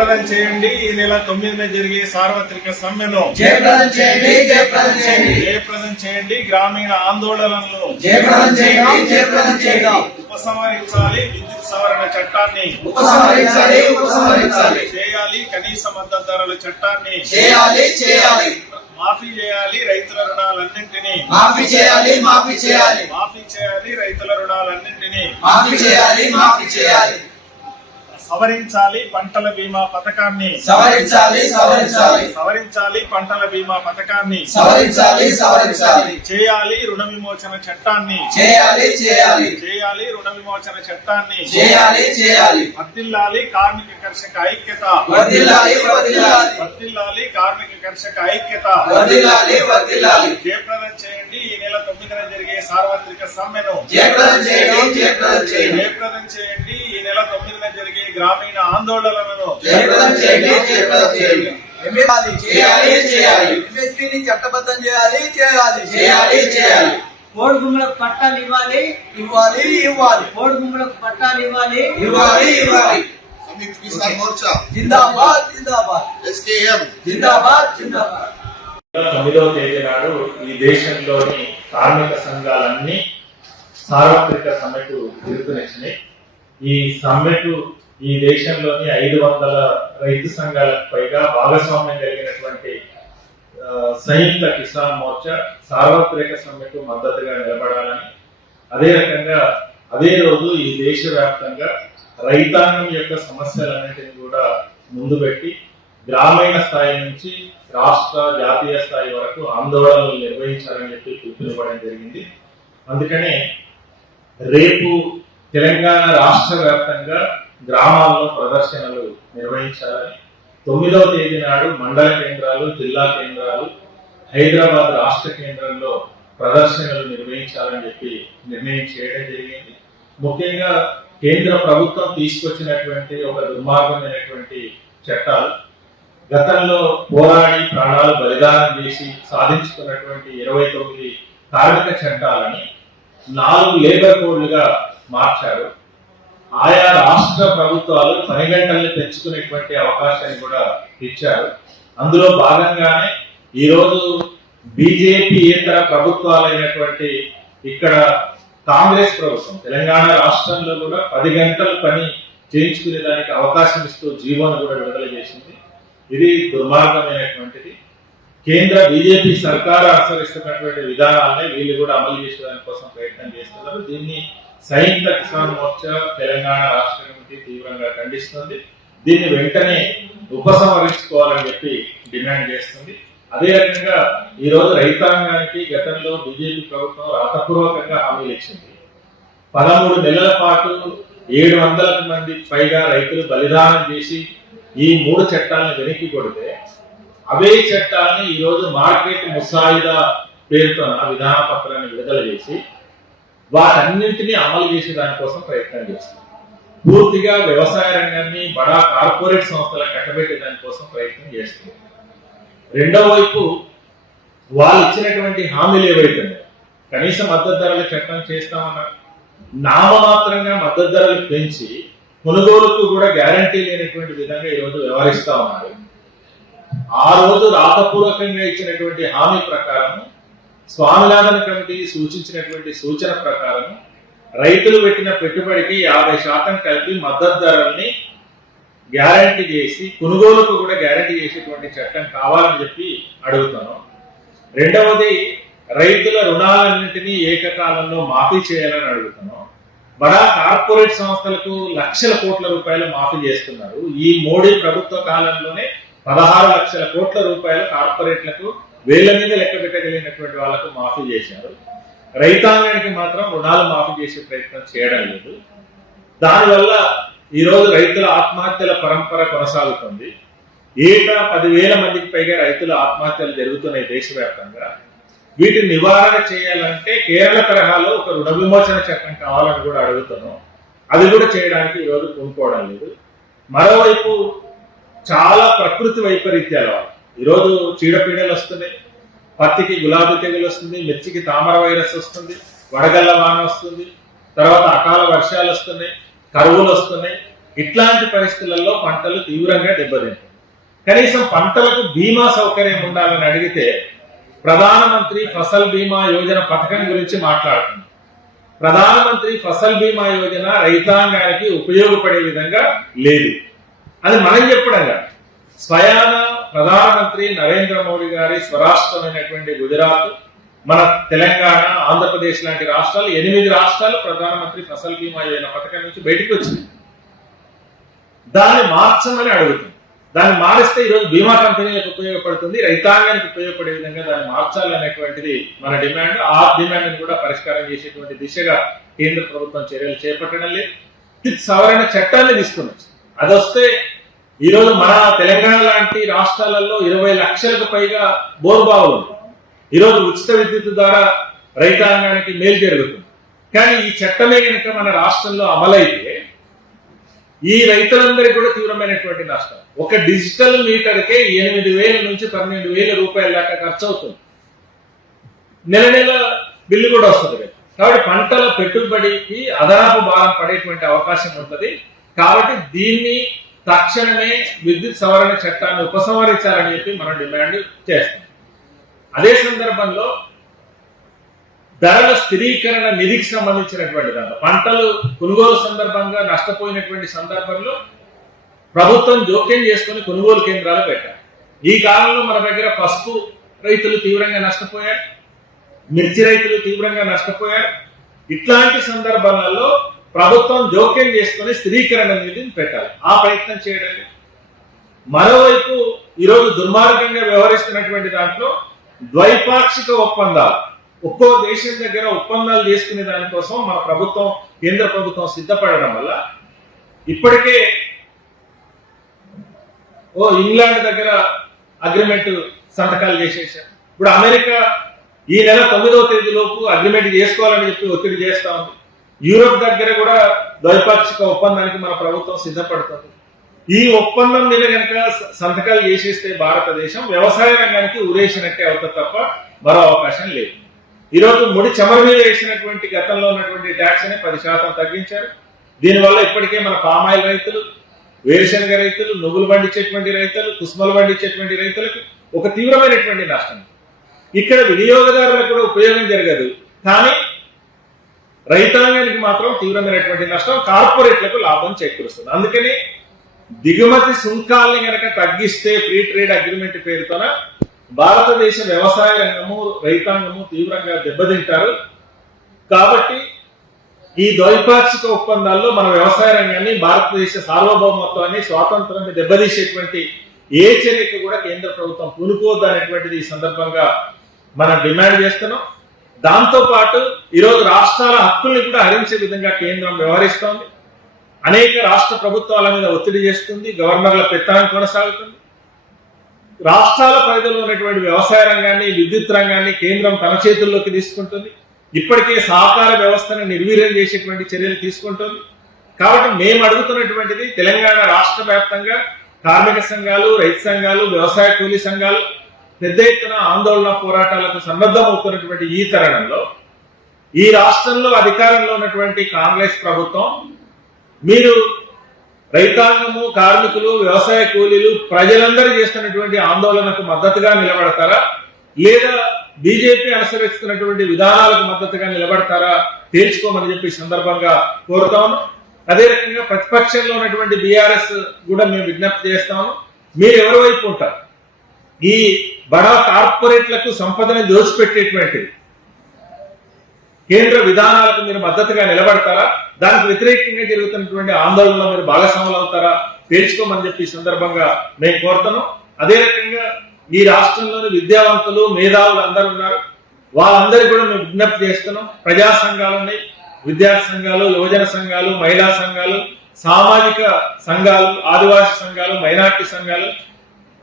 జయప్రదం చేయండి. ఈ నెల తొమ్మిదిన జరిగే సార్వత్రిక సమ్మెను జయప్రదం చేయండి జయప్రదం చేయండి. జయప్రదం చేయండి. గ్రామీణ ఆందోళనలను జయప్రదం చేయండి జయప్రదం చేయండి. ఉపసంహరించాలి. విద్యుత్ సవరణ చట్టాన్ని ఉపసంహరించాలి ఉపసంహరించాలి. చేయాలి. కనీస మద్దతు ధరల చట్టాన్ని చేయాలి చేయాలి. మాఫీ చేయాలి రైతుల రుణాలన్నింటినీ. మాఫీ చేయాలి మాఫీ చేయాలి. మాఫీ చేయాలి రైతుల రుణాలన్నింటినీ. మాఫీ చేయాలి మాఫీ చేయాలి. సవరించాలి పంటల బీమా పథకాన్ని. సవరించాలి సవరించాలి. సవరించాలి పంటల బీమా పథకాన్ని. సవరించాలి సవరించాలి. చేయాలి రుణ విమోచన చట్టాన్ని. చేయాలి చేయాలి. చేయాలి రుణ విమోచన చట్టాన్ని. చేయాలి చేయాలి. వర్దిల్లాలి కార్మిక కర్షక ఐక్యత. వర్దిల్లాలి వర్దిల్లాలి వర్దిల్లాలి కార్మిక కర్షక ఐక్యత. వర్దిల్లాలి వర్దిల్లాలి జయప్రదం చేయండి ఈ నెల తొమ్మిదిన జరిగే సార్వత్రిక సమ్మెను. జయప్రదం చేయండి జయప్రదం చేయండి. జయప్రదం చేయండి గ్రామీణ ఆందోళనలను చేయాలి గుమ్మలకు పట్టాలు ఇవ్వాలి. ఇవ్వాలి ఇవ్వాలి. గుమ్మలకు పట్టాలు ఇవ్వాలి. ఇవ్వాలి ఇవ్వాలి. తొమ్మిదవ తేదీ నాడు ఈ దేశంలోని కార్మిక సంఘాలన్నీ సార్వత్రిక సమ్మెకు ఈ సమ్మెకు ఈ దేశంలోని ఐదు వందల రైతు సంఘాలకు పైగా భాగస్వామ్యం కలిగినటువంటి సంయుక్త కిసాన్ మోర్చా సార్వత్రిక సమ్మెకు మద్దతుగా నిలబడాలని అదే రకంగా అదే రోజు ఈ దేశవ్యాప్తంగా రైతాంగం యొక్క సమస్యలన్నింటినీ కూడా ముందు పెట్టి గ్రామీణ స్థాయి నుంచి రాష్ట్ర జాతీయ స్థాయి వరకు ఆందోళనలు నిర్వహించాలని చెప్పి పిలుపునివ్వడం జరిగింది. అందుకనే రేపు తెలంగాణ రాష్ట్ర వ్యాప్తంగా గ్రామాల్లో ప్రదర్శనలు నిర్వహించాలని తొమ్మిదవ తేదీ నాడు మండల కేంద్రాలు జిల్లా కేంద్రాలు హైదరాబాద్ రాష్ట్ర కేంద్రంలో ప్రదర్శనలు నిర్వహించాలని చెప్పి నిర్ణయం చేయడం జరిగింది. ముఖ్యంగా కేంద్ర ప్రభుత్వం తీసుకొచ్చినటువంటి ఒక దుర్మార్గమైనటువంటి చట్టాలు గతంలో పోరాడి ప్రాణాలు బలిదానం చేసి సాధించుకున్నటువంటి ఇరవై తొమ్మిది కార్మిక చట్టాలని నాలుగు లేబర్ కోడ్లుగా మార్చారు. ఆయా రాష్ట్ర ప్రభుత్వాలు పని గంటల్ని పెంచుకునేటువంటి అవకాశాన్ని కూడా ఇచ్చారు. అందులో భాగంగానే ఈరోజు బీజేపీ ఇతర ప్రభుత్వాలైనటువంటి ఇక్కడ కాంగ్రెస్ ప్రభుత్వం తెలంగాణ రాష్ట్రంలో కూడా పది గంటల పని చేయించుకునే దానికి అవకాశం ఇస్తూ జీవోను కూడా విడుదల చేసింది. ఇది దుర్మార్గమైనటువంటిది. కేంద్ర బీజేపీ సర్కారు అనుసరిస్తున్నటువంటి విధానాలనే వీళ్ళు కూడా అమలు చేసే దానికోసం ప్రయత్నం చేస్తున్నారు. దీన్ని సైనిక కిసాన్ మోర్చా తెలంగాణ రాష్ట్ర కమిటీ తీవ్రంగా ఖండిస్తుంది. దీన్ని వెంటనే ఉపసంహరించుకోవాలని చెప్పి డిమాండ్ చేస్తుంది. అదే రకంగా ఈ రోజు రైతాంగానికి గతంలో బీజేపీ ప్రభుత్వం రాతపూర్వకంగా హామీలు ఇచ్చింది. పదమూడు నెలల పాటు ఏడు వందల మంది పైగా రైతులు బలిదానం చేసి ఈ మూడు చట్టాలను వెనక్కి కొడితే అవే చట్టాలని ఈ రోజు మార్కెట్ ముసాయిదా పేరుతో విధాన పత్రాన్ని విడుదల చేసి వాటన్నింటినీ అమలు చేసే దానికోసం ప్రయత్నం చేస్తుంది పూర్తిగా వ్యవసాయ రంగాన్ని బడా కార్పొరేట్ సంస్థల కట్టబెట్టే దానికోసం ప్రయత్నం చేస్తుంది రెండో వైపు వాళ్ళు ఇచ్చినటువంటి హామీలు ఏవైతే కనీస మద్దతు ధరల చట్టం చేస్తామన్న నామమాత్రంగా మద్దతు ధరలు పెంచి కొనుగోలుకు కూడా గ్యారంటీ లేనటువంటి విధంగా ఈరోజు వ్యవహరిస్తా ఉన్నారు. ఆ రోజు రాతపూర్వకంగా ఇచ్చినటువంటి హామీ ప్రకారం స్వామినాథన్ కమిటీ సూచించినటువంటి సూచన ప్రకారం రైతులు పెట్టిన పెట్టుబడికి యాభై శాతం కలిపి మద్దతు ధరల్ని గ్యారంటీ చేసి కొనుగోలుకు కూడా గ్యారంటీ చేసేటువంటి చట్టం కావాలని చెప్పి అడుగుతాను రెండవది రైతుల రుణాలన్నింటినీ ఏకకాలంలో మాఫీ చేయాలని అడుగుతున్నాం. బడా కార్పొరేట్ సంస్థలకు లక్షల కోట్ల రూపాయలు మాఫీ చేస్తున్నారు. ఈ మోడీ ప్రభుత్వ కాలంలోనే పదహారు లక్షల కోట్ల రూపాయలు కార్పొరేట్లకు వేల మీద లెక్క పెట్టగలిగినటువంటి వాళ్ళకు మాఫీ చేశారు. రైతాంగానికి మాత్రం రుణాలు మాఫీ చేసే ప్రయత్నం చేయడం లేదు. దానివల్ల ఈ రోజు రైతుల ఆత్మహత్యల పరంపర కొనసాగుతుంది. ఏటా పదివేల మందికి పైగా రైతుల ఆత్మహత్యలు జరుగుతున్నాయి దేశవ్యాప్తంగా. వీటిని నివారణ చేయాలంటే కేరళ తరహాలో ఒక రుణ విమోచన చట్టం కావాలని కూడా అడుగుతున్నాం. అది కూడా చేయడానికి ఈరోజు కొనుక్కోవడం లేదు. మరోవైపు చాలా ప్రకృతి వైపరీత్యాలు. ఈరోజు చీడపీడలు వస్తున్నాయి. పత్తికి గులాబీ తెగులు వస్తుంది మిర్చికి తామర వైరస్ వస్తుంది వడగళ్ళ వాన వస్తుంది తర్వాత అకాల వర్షాలు వస్తున్నాయి కరువులు వస్తున్నాయి. ఇట్లాంటి పరిస్థితులలో పంటలు తీవ్రంగా దెబ్బతింటాయి. కనీసం పంటలకు బీమా సౌకర్యం ఉండాలని అడిగితే ప్రధానమంత్రి ఫసల్ బీమా యోజన పథకం గురించి మాట్లాడుతుంది. ప్రధానమంత్రి ఫసల్ బీమా యోజన రైతాంగానికి ఉపయోగపడే విధంగా లేదు. అది మనం చెప్పడం కాదు స్వయాన ప్రధానమంత్రి నరేంద్ర మోడీ గారి స్వరాష్ట్రమైనటువంటి గుజరాత్ మన తెలంగాణ ఆంధ్రప్రదేశ్ లాంటి రాష్ట్రాలు ఎనిమిది రాష్ట్రాలు ప్రధానమంత్రి ఫసల్ బీమా యోజన పథకం నుంచి బయటకు వచ్చింది. దాన్ని మార్చమని అడుగుతుంది. దాన్ని మారిస్తే ఈరోజు బీమా కంపెనీలకు ఉపయోగపడుతుంది రైతాంగానికి ఉపయోగపడే విధంగా దాన్ని మార్చాలనేటువంటిది మన డిమాండ్. ఆ డిమాండ్ కూడా పరిష్కారం చేసేటువంటి దిశగా కేంద్ర ప్రభుత్వం చర్యలు చేపట్టడం లేదు. సవరణ చట్టాన్ని తీసుకుని అది వస్తే ఈరోజు మన తెలంగాణ లాంటి రాష్ట్రాలలో ఇరవై లక్షలకు పైగా బోర్బావులు ఈరోజు ఉచిత విద్యుత్ ద్వారా రైతాంగానికి మేలు జరుగుతుంది. కానీ ఈ చట్టమే కనుక మన రాష్ట్రంలో అమలైతే ఈ రైతులందరికీ కూడా తీవ్రమైనటువంటి నష్టం. ఒక డిజిటల్ మీటర్కే ఎనిమిది వేల నుంచి పన్నెండు వేల రూపాయల దాకా ఖర్చు అవుతుంది. నెల నెల బిల్లు కూడా వస్తుంది కాబట్టి పంటల పెట్టుబడికి అదనపు భారం పడేటువంటి అవకాశం ఉంటుంది. కాబట్టి దీన్ని తక్షణమే విద్యుత్ సవరణ చట్టాన్ని ఉపసంహరించాలని చెప్పి మనం డిమాండ్ చేస్తాం. అదే సందర్భంలో ధరల స్థిరీకరణ నిధికి సంబంధించినటువంటి దాంట్లో పంటలు కొనుగోలు సందర్భంగా నష్టపోయినటువంటి సందర్భంలో ప్రభుత్వం జోక్యం చేసుకుని కొనుగోలు కేంద్రాలు పెట్టారు ఈ కాలంలో మన దగ్గర పసుపు రైతులు తీవ్రంగా నష్టపోయారు మిర్చి రైతులు తీవ్రంగా నష్టపోయారు. ఇట్లాంటి సందర్భాలలో ప్రభుత్వం జోక్యం చేసుకుని స్థిరీకరణ నిధిని పెట్టాలి. ఆ ప్రయత్నం చేయడం. మరోవైపు ఈరోజు దుర్మార్గంగా వ్యవహరిస్తున్నటువంటి దాంట్లో ద్వైపాక్షిక ఒప్పందాలు ఒక్కో దేశం దగ్గర ఒప్పందాలు చేసుకునే దానికోసం మన ప్రభుత్వం కేంద్ర ప్రభుత్వం సిద్ధపడడం వల్ల ఇప్పటికే ఓ ఇంగ్లాండ్ దగ్గర అగ్రిమెంట్ సంతకాలు చేసేసారు ఇప్పుడు అమెరికా ఈ నెల తొమ్మిదవ తేదీ లోపు అగ్రిమెంట్ చేసుకోవాలని చెప్పి ఒత్తిడి చేస్తా ఉంది. యూరోప్ దగ్గర కూడా ద్వైపాక్షిక ఒప్పందానికి మన ప్రభుత్వం సిద్ధపడుతుంది. ఈ ఒప్పందం మీద కనుక సంతకాలు చేసేస్తే భారతదేశం వ్యవసాయ రంగానికి ఉరేసినట్టే అవుతుంది తప్ప మరో అవకాశం లేదు. ఈరోజు ముడి చమరు మీద వేసినటువంటి గతంలో ఉన్నటువంటి ట్యాక్స్ని పది శాతం తగ్గించారు. దీనివల్ల ఇప్పటికే మన పామాయిల్ రైతులు వేరుశనగ రైతులు నువ్వులు పండించేటువంటి రైతులు కుసుమలు పండించేటువంటి రైతులకు ఒక తీవ్రమైనటువంటి నష్టం. ఇక్కడ వినియోగదారులకు కూడా ఉపయోగం జరగదు. కానీ రైతాంగానికి మాత్రం తీవ్రమైనటువంటి నష్టం కార్పొరేట్లకు లాభం చేకూరుస్తుంది. అందుకని దిగుమతి సుంకాల్ని కనుక తగ్గిస్తే ఫ్రీ ట్రేడ్ అగ్రిమెంట్ పేరుతోన భారతదేశ వ్యవసాయ రంగము రైతాంగము తీవ్రంగా దెబ్బతింటారు. కాబట్టి ఈ ద్వైపాక్షిక ఒప్పందాల్లో మన వ్యవసాయ రంగాన్ని భారతదేశ సార్వభౌమత్వాన్ని స్వాతంత్రాన్ని దెబ్బతీసేటువంటి ఏ చర్యకు కూడా కేంద్ర ప్రభుత్వం పూనుకోవద్దు అనేటువంటిది ఈ సందర్భంగా మనం డిమాండ్ చేస్తున్నాం. దాంతోపాటు ఈరోజు రాష్ట్రాల హక్కుల్ని కూడా హరించే విధంగా కేంద్రం వ్యవహరిస్తోంది. అనేక రాష్ట్ర ప్రభుత్వాల మీద ఒత్తిడి చేస్తుంది గవర్నర్ల పెత్తనం కొనసాగుతుంది. రాష్ట్రాల పరిధిలో ఉన్నటువంటి వ్యవసాయ రంగాన్ని విద్యుత్ రంగాన్ని కేంద్రం తన చేతుల్లోకి తీసుకుంటుంది. ఇప్పటికే సహకార వ్యవస్థను నిర్వీర్యం చేసేటువంటి చర్యలు తీసుకుంటుంది. కాబట్టి మేము అడుగుతున్నటువంటిది తెలంగాణ రాష్ట్ర వ్యాప్తంగా కార్మిక సంఘాలు రైతు సంఘాలు వ్యవసాయ కూలీ సంఘాలు పెద్ద ఎత్తున ఆందోళన పోరాటాలకు సన్నద్ధమవుతున్నటువంటి ఈ తరుణంలో ఈ రాష్ట్రంలో అధికారంలో ఉన్నటువంటి కాంగ్రెస్ ప్రభుత్వం మీరు రైతాంగము కార్మికులు వ్యవసాయ కూలీలు ప్రజలందరూ చేస్తున్నటువంటి ఆందోళనకు మద్దతుగా నిలబడతారా? లేదా బీజేపీ అనుసరిస్తున్నటువంటి విధానాలకు మద్దతుగా నిలబడతారా? తేల్చుకోమని చెప్పి సందర్భంగా కోరుతాము అదే రకంగా ప్రతిపక్షంలో ఉన్నటువంటి బీఆర్ఎస్ కూడా మేము విజ్ఞప్తి చేస్తాము మీరు ఎవరి వైపు ఉంటారు? ఈ బడా కార్పొరేట్లకు సంపదని దోచిపెట్టేటువంటిది. కేంద్ర విధానాలకు మీరు మద్దతుగా నిలబడతారా? దానికి వ్యతిరేకంగా జరుగుతున్నటువంటి ఆందోళనలో మీరు భాగస్వాములు అవుతారా? తేల్చుకోమని చెప్పి సందర్భంగా మేము కోరుతాను అదే రకంగా ఈ రాష్ట్రంలోని విద్యావంతులు మేధావులు అందరూ ఉన్నారు. వాళ్ళందరికీ కూడా మేము విజ్ఞప్తి చేస్తున్నాం. ప్రజా సంఘాలు ఉన్నాయి. విద్యార్థి సంఘాలు యువజన సంఘాలు మహిళా సంఘాలు సామాజిక సంఘాలు ఆదివాసీ సంఘాలు మైనార్టీ సంఘాలు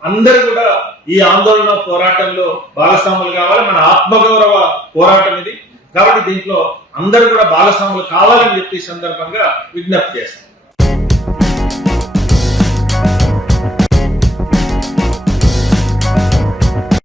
అందరూ కూడా ఈ ఆందోళన పోరాటంలో భాగస్వాములు కావాలి మన ఆత్మగౌరవ పోరాటం ఇది. కాబట్టి దీంట్లో అందరూ కూడా భాగస్వాములు కావాలని చెప్పి సందర్భంగా విజ్ఞప్తి చేస్తాం.